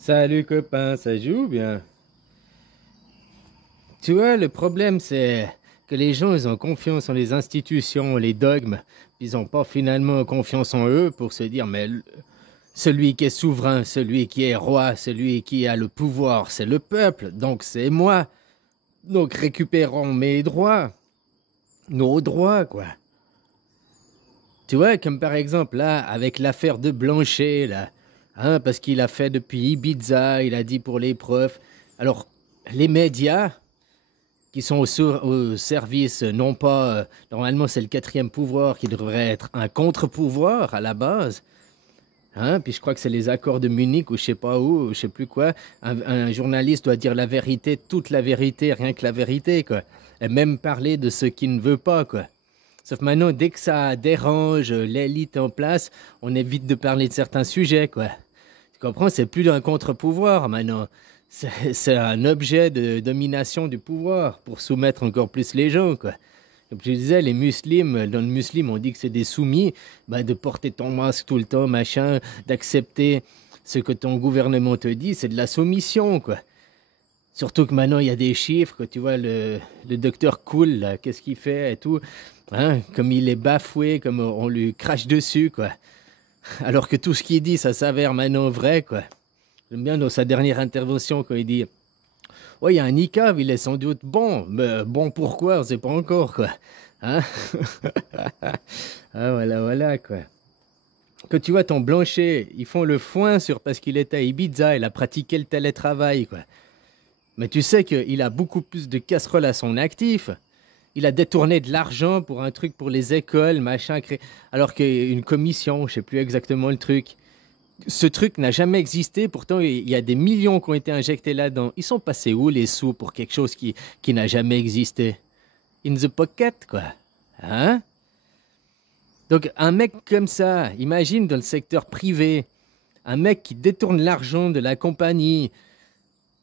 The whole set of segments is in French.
Salut copain, ça joue bien? Tu vois, le problème c'est que les gens ils ont confiance en les institutions, les dogmes, ils n'ont pas finalement confiance en eux pour se dire celui qui est souverain, celui qui est roi, celui qui a le pouvoir, c'est le peuple, donc c'est moi. Donc récupérons mes droits, nos droits quoi. Tu vois, comme par exemple là, avec l'affaire de Blanchet là, hein, parce qu'il a fait depuis Ibiza, il a dit pour les preuves. Alors, les médias qui sont au service, non pas, normalement c'est le quatrième pouvoir qui devrait être un contre-pouvoir à la base. Hein, puis je crois que c'est les accords de Munich ou je sais pas où, je sais plus quoi. Un journaliste doit dire la vérité, toute la vérité, rien que la vérité, quoi. Et même parler de ce qu'il ne veut pas, quoi. Sauf maintenant, dès que ça dérange l'élite en place, on évite de parler de certains sujets, quoi. Tu comprends? C'est plus un contre-pouvoir maintenant. C'est un objet de domination du pouvoir pour soumettre encore plus les gens, quoi. Comme je disais, les musulmans, dans le musulman, on dit que c'est des soumis, bah, de porter ton masque tout le temps, machin, d'accepter ce que ton gouvernement te dit, c'est de la soumission, quoi. Surtout que maintenant, il y a des chiffres, que tu vois, le docteur Cool, là, qu'est-ce qu'il fait et tout, hein, comme il est bafoué, comme on lui crache dessus, quoi. Alors que tout ce qu'il dit, ça s'avère maintenant vrai, quoi. J'aime bien dans sa dernière intervention quand il dit ouais, il y a un niqab, il est sans doute bon, mais bon pourquoi, on sait pas encore, quoi. Hein? Ah, voilà, voilà, quoi. Quand tu vois ton Blanchet, ils font le foin sur parce qu'il était à Ibiza, il a pratiqué le télétravail, quoi. Mais tu sais qu'il a beaucoup plus de casseroles à son actif. Il a détourné de l'argent pour un truc pour les écoles, machin, alors qu'une commission, je sais plus exactement le truc. Ce truc n'a jamais existé, pourtant il y a des millions qui ont été injectés là-dedans. Ils sont passés où les sous pour quelque chose qui n'a jamais existé? In the pocket, quoi. Hein? Donc un mec comme ça, imagine dans le secteur privé, un mec qui détourne l'argent de la compagnie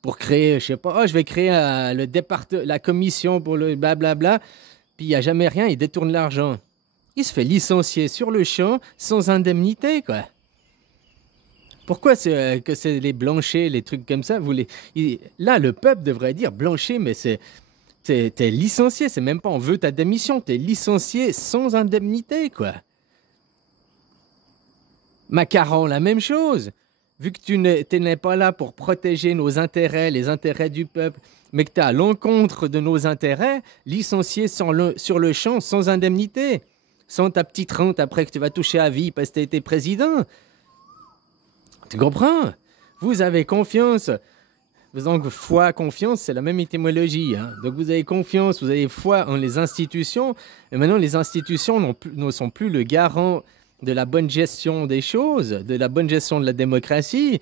pour créer, je sais pas, oh, je vais créer le département, la commission pour le blablabla, puis il n'y a jamais rien, il détourne l'argent. Il se fait licencier sur le champ sans indemnité, quoi. Pourquoi que c'est les Blanchet, les trucs comme ça là, le peuple devrait dire Blanchet, mais t'es licencié, c'est même pas on veut ta démission, t'es licencié sans indemnité, quoi. Macaron, la même chose. Vu que tu n'es pas là pour protéger nos intérêts, les intérêts du peuple, mais que tu es à l'encontre de nos intérêts, licencié sur le champ sans indemnité, sans ta petite rente après que tu vas toucher à vie parce que tu été président. Tu comprends? Vous avez confiance. Donc, foi, confiance, c'est la même étymologie. Hein? Donc, vous avez confiance, vous avez foi en les institutions. Et maintenant, les institutions ne sont plus le garant de la bonne gestion des choses, de la bonne gestion de la démocratie.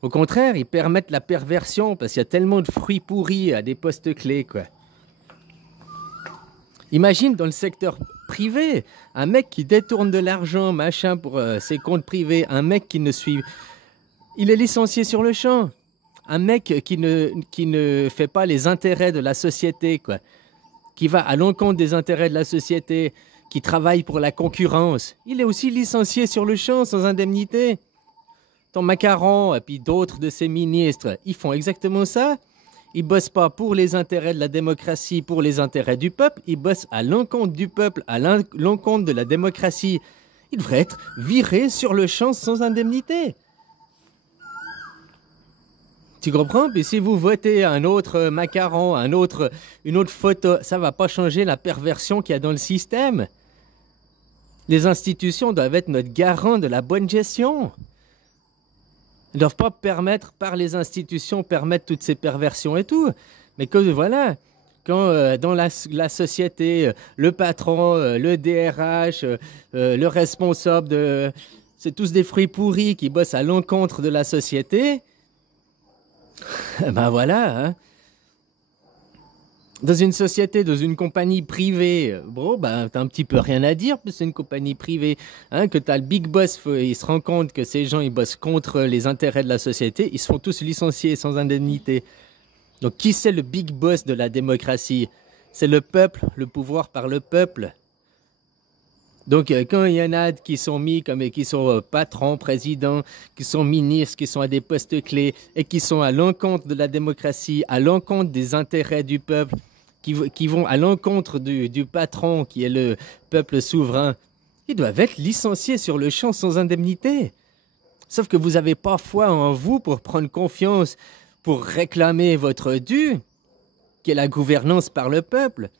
Au contraire, ils permettent la perversion parce qu'il y a tellement de fruits pourris à des postes clés, quoi. Imagine dans le secteur privé, un mec qui détourne de l'argent, machin, pour ses comptes privés, un mec qui ne suit... Il est licencié sur le champ. Un mec qui ne fait pas les intérêts de la société, quoi. Qui va à l'encontre des intérêts de la société, qui travaille pour la concurrence. Il est aussi licencié sur le champ sans indemnité. Ton Macaron et puis d'autres de ses ministres, ils font exactement ça. Ils bossent pas pour les intérêts de la démocratie, pour les intérêts du peuple. Ils bossent à l'encontre du peuple, à l'encontre de la démocratie. Ils devraient être virés sur le champ sans indemnité. Tu comprends? Puis si vous votez un autre macaron, une autre photo, ça va pas changer la perversion qu'il y a dans le système. Les institutions doivent être notre garant de la bonne gestion. Elles ne doivent pas permettre, par les institutions, permettre toutes ces perversions et tout. Mais que voilà, quand dans la société, le patron, le DRH, le responsable c'est tous des fruits pourris qui bossent à l'encontre de la société. Ben voilà, hein. Dans une société, dans une compagnie privée, bon, ben, t'as un petit peu rien à dire, parce que c'est une compagnie privée, hein, que t'as le big boss, il se rend compte que ces gens, ils bossent contre les intérêts de la société, ils se font tous licencier sans indemnité. Donc, qui c'est le big boss de la démocratie? C'est le peuple, le pouvoir par le peuple. Donc, quand il y en a qui sont mis comme qui sont patrons, présidents, qui sont ministres, qui sont à des postes clés et qui sont à l'encontre de la démocratie, à l'encontre des intérêts du peuple, qui vont à l'encontre du patron qui est le peuple souverain, ils doivent être licenciés sur le champ sans indemnité. Sauf que vous n'avez pas foi en vous pour prendre confiance, pour réclamer votre dû, qui est la gouvernance par le peuple.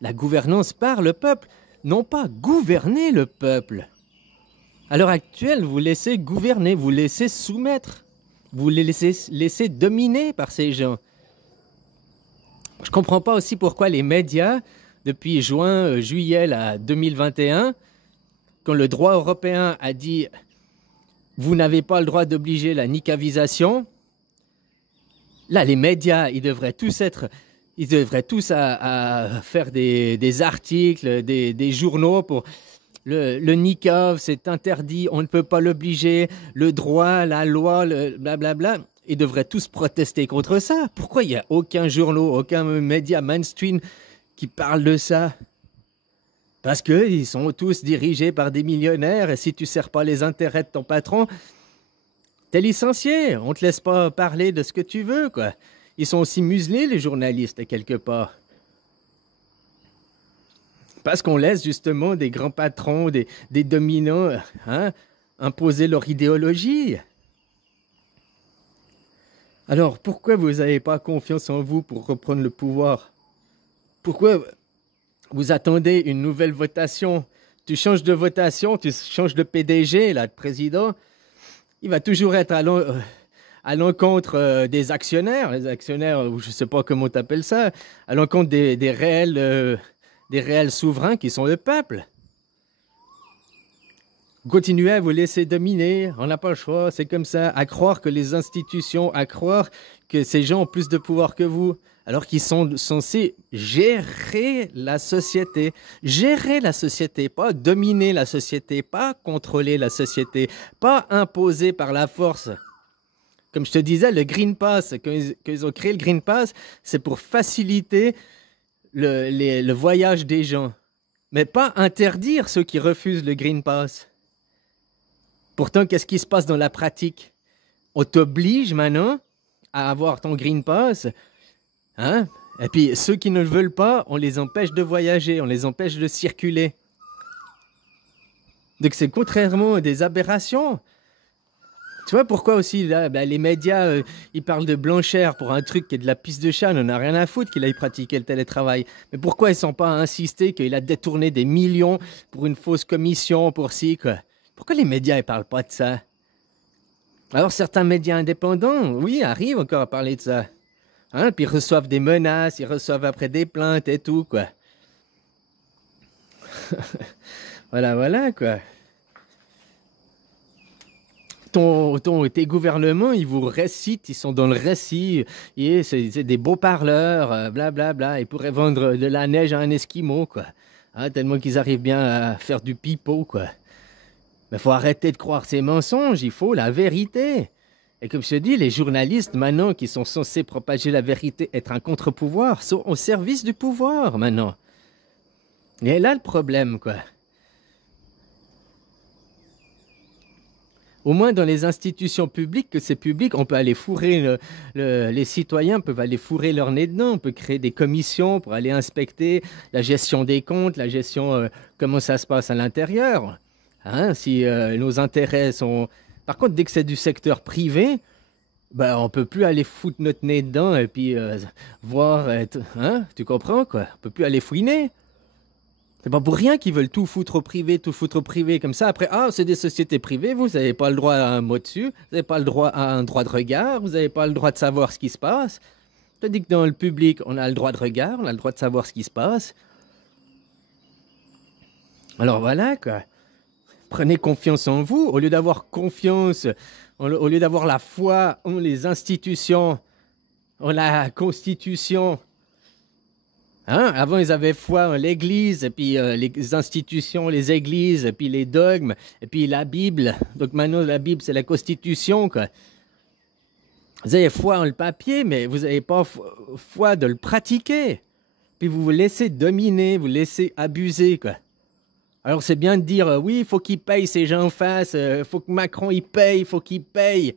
La gouvernance par le peuple, non pas gouverner le peuple. À l'heure actuelle, vous laissez gouverner, vous laissez soumettre, vous les laissez dominer par ces gens. Je ne comprends pas aussi pourquoi les médias, depuis juillet 2021, quand le droit européen a dit « vous n'avez pas le droit d'obliger la niqabisation », là, les médias, ils devraient tous à faire des articles, des journaux pour le niqab, c'est interdit, on ne peut pas l'obliger, le droit, la loi, le blablabla. Ils devraient tous protester contre ça. Pourquoi il n'y a aucun journal, aucun média mainstream qui parle de ça? Parce qu'ils sont tous dirigés par des millionnaires et si tu ne sers pas les intérêts de ton patron, t'es licencié. On ne te laisse pas parler de ce que tu veux, quoi. Ils sont aussi muselés, les journalistes, quelque part. Parce qu'on laisse justement des grands patrons, des dominants, imposer leur idéologie. Alors, pourquoi vous n'avez pas confiance en vous pour reprendre le pouvoir? Pourquoi vous attendez une nouvelle votation? Tu changes de votation, tu changes de PDG, là, de président, il va toujours être à l'encontre des actionnaires, les actionnaires, je ne sais pas comment tu appelles ça, à l'encontre des réels souverains qui sont le peuple. Continuez à vous laisser dominer, on n'a pas le choix, c'est comme ça, à croire que les institutions, à croire que ces gens ont plus de pouvoir que vous, alors qu'ils sont censés gérer la société, pas dominer la société, pas contrôler la société, pas imposer par la force. Comme je te disais, le Green Pass, quand ils ont créé le Green Pass, c'est pour faciliter le voyage des gens, mais pas interdire ceux qui refusent le Green Pass. Pourtant, qu'est-ce qui se passe dans la pratique? On t'oblige maintenant à avoir ton Green Pass, hein? Et puis ceux qui ne le veulent pas, on les empêche de voyager, on les empêche de circuler. Donc c'est contrairement à des aberrations. Tu vois pourquoi aussi là, les médias, ils parlent de Blanchard pour un truc qui est de la pisse de chat, on n'en a rien à foutre qu'il aille pratiquer le télétravail. Mais pourquoi ils ne sont pas à insister qu'il a détourné des millions pour une fausse commission, pour ci, quoi? Pourquoi les médias ne parlent pas de ça? Alors certains médias indépendants, oui, arrivent encore à parler de ça. Hein? Puis ils reçoivent des menaces, ils reçoivent après des plaintes et tout, quoi. Voilà, quoi. Tes gouvernements, ils vous récitent, ils sont dans le récit, et c'est des beaux parleurs, blablabla. Ils pourraient vendre de la neige à un Esquimau, quoi. Hein, tellement qu'ils arrivent bien à faire du pipeau, quoi. Mais il faut arrêter de croire ces mensonges, il faut la vérité. Et comme je te dis, les journalistes, maintenant, qui sont censés propager la vérité, être un contre-pouvoir, sont au service du pouvoir, maintenant. Et là, le problème, quoi. Au moins dans les institutions publiques, que c'est public, on peut aller fourrer, les citoyens peuvent aller fourrer leur nez dedans, on peut créer des commissions pour aller inspecter la gestion des comptes, la gestion, comment ça se passe à l'intérieur. Hein, si nos intérêts sont... Par contre, dès que c'est du secteur privé, on ne peut plus aller foutre notre nez dedans et puis voir... hein, tu comprends, quoi? On ne peut plus aller fouiner. C'est pas pour rien qu'ils veulent tout foutre au privé, comme ça. Après, c'est des sociétés privées, vous n'avez pas le droit à un mot dessus, vous n'avez pas le droit à un droit de regard, vous n'avez pas le droit de savoir ce qui se passe. Tandis que dans le public, on a le droit de regard, on a le droit de savoir ce qui se passe. Alors voilà, quoi. Prenez confiance en vous, au lieu d'avoir confiance, au lieu d'avoir la foi en les institutions, en la Constitution. Hein? Avant, ils avaient foi en l'Église, et puis les institutions, les églises, et puis les dogmes, et puis la Bible. Donc maintenant, la Bible, c'est la Constitution, quoi. Vous avez foi en le papier, mais vous n'avez pas foi de le pratiquer. Puis vous vous laissez dominer, vous laissez abuser, quoi. Alors c'est bien de dire, oui, il faut qu'il paye ces gens en face, il faut que Macron il paye, il faut qu'il paye.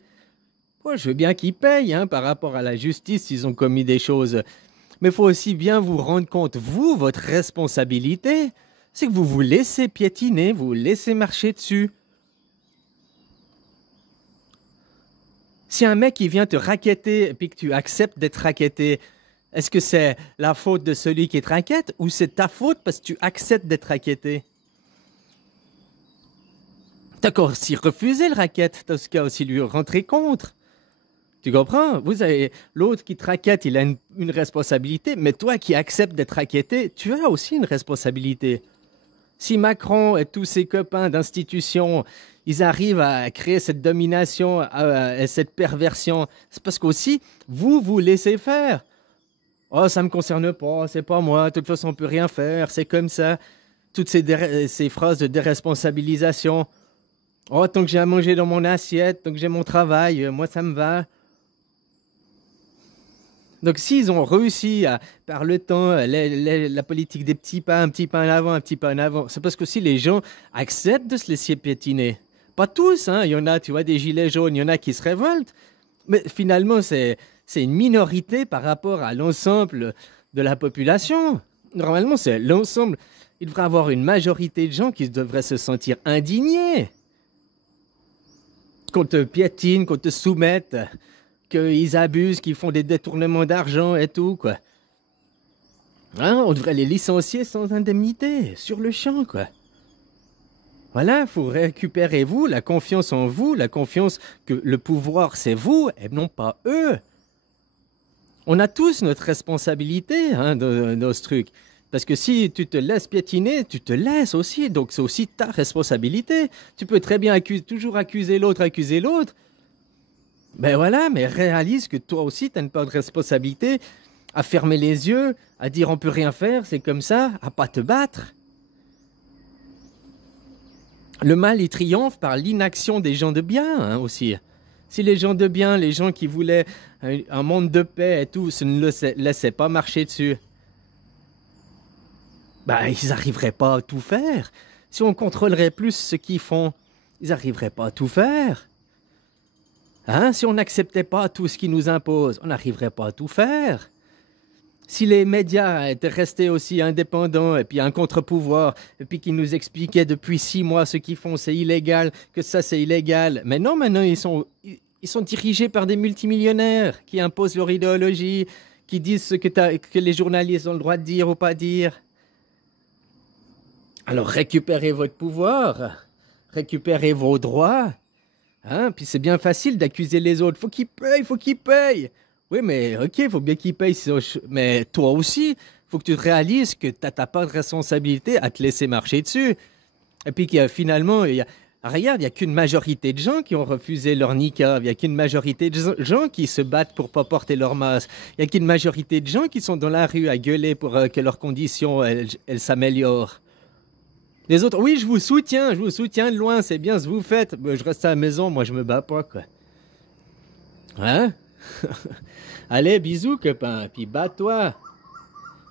Moi, je veux bien qu'ils payent, hein, par rapport à la justice s'ils ont commis des choses. Mais il faut aussi bien vous rendre compte, vous, votre responsabilité, c'est que vous vous laissez piétiner, vous vous laissez marcher dessus. Si un mec il vient te racketter et puis que tu acceptes d'être racketté, est-ce que c'est la faute de celui qui te rackette ou c'est ta faute parce que tu acceptes d'être racketté? T'as qu'à aussi refuser le racket, t'as qu'à aussi lui rentrer contre. Tu comprends? Vous avez l'autre qui te rackette, il a une responsabilité, mais toi qui acceptes d'être racketté, tu as aussi une responsabilité. Si Macron et tous ses copains d'institutions, ils arrivent à créer cette domination et cette perversion, c'est parce qu'aussi, vous laissez faire. Oh, ça me concerne pas, c'est pas moi, de toute façon, on peut rien faire, c'est comme ça. Toutes ces phrases de déresponsabilisation. Oh, tant que j'ai à manger dans mon assiette, tant que j'ai mon travail, moi, ça me va. Donc, s'ils ont réussi à, par le temps, la politique des petits pas, un petit pas en avant, un petit pas en avant, c'est parce que si les gens acceptent de se laisser piétiner. Pas tous, hein. Il y en a, tu vois, des gilets jaunes, il y en a qui se révoltent. Mais finalement, c'est une minorité par rapport à l'ensemble de la population. Normalement, c'est l'ensemble. Il devrait y avoir une majorité de gens qui devraient se sentir indignés. Qu'on te piétine, qu'on te soumette, qu'ils abusent, qu'ils font des détournements d'argent et tout, quoi. Hein, on devrait les licencier sans indemnité, sur le champ, quoi. Voilà, il faut récupérer vous, la confiance en vous, la confiance que le pouvoir c'est vous et non pas eux. On a tous notre responsabilité hein, dans ce truc. Parce que si tu te laisses piétiner, tu te laisses aussi. Donc c'est aussi ta responsabilité. Tu peux très bien toujours accuser l'autre. Ben voilà, mais réalise que toi aussi, tu as une part de responsabilité à fermer les yeux, à dire on peut rien faire, c'est comme ça, à pas te battre. Le mal, il triomphe par l'inaction des gens de bien hein, aussi. Si les gens de bien, les gens qui voulaient un monde de paix et tout, se ne laissaient pas marcher dessus, bah, ils n'arriveraient pas à tout faire. Si on contrôlerait plus ce qu'ils font, ils n'arriveraient pas à tout faire. Hein? Si on n'acceptait pas tout ce qu'ils nous imposent, on n'arriverait pas à tout faire. Si les médias étaient restés aussi indépendants et puis un contre-pouvoir et puis qu'ils nous expliquaient depuis 6 mois ce qu'ils font c'est illégal, que ça c'est illégal. Mais non, maintenant ils sont dirigés par des multimillionnaires qui imposent leur idéologie, qui disent ce que les journalistes ont le droit de dire ou pas dire. Alors récupérez votre pouvoir, récupérez vos droits. Hein? Puis c'est bien facile d'accuser les autres. Faut qu'ils payent. Oui, mais ok, il faut bien qu'ils payent. Mais toi aussi, il faut que tu te réalises que tu n'as pas de responsabilité à te laisser marcher dessus. Et puis finalement, regarde, il n'y a qu'une majorité de gens qui ont refusé leur niqab. Il n'y a qu'une majorité de gens qui se battent pour ne pas porter leur masque. Il n'y a qu'une majorité de gens qui sont dans la rue à gueuler pour que leurs conditions elles s'améliorent. Les autres, oui, je vous soutiens de loin, c'est bien ce que vous faites. Mais je reste à la maison, moi je me bats pas, quoi. Hein? Allez, bisous, copain, puis bats-toi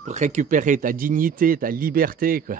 pour récupérer ta dignité, ta liberté, quoi.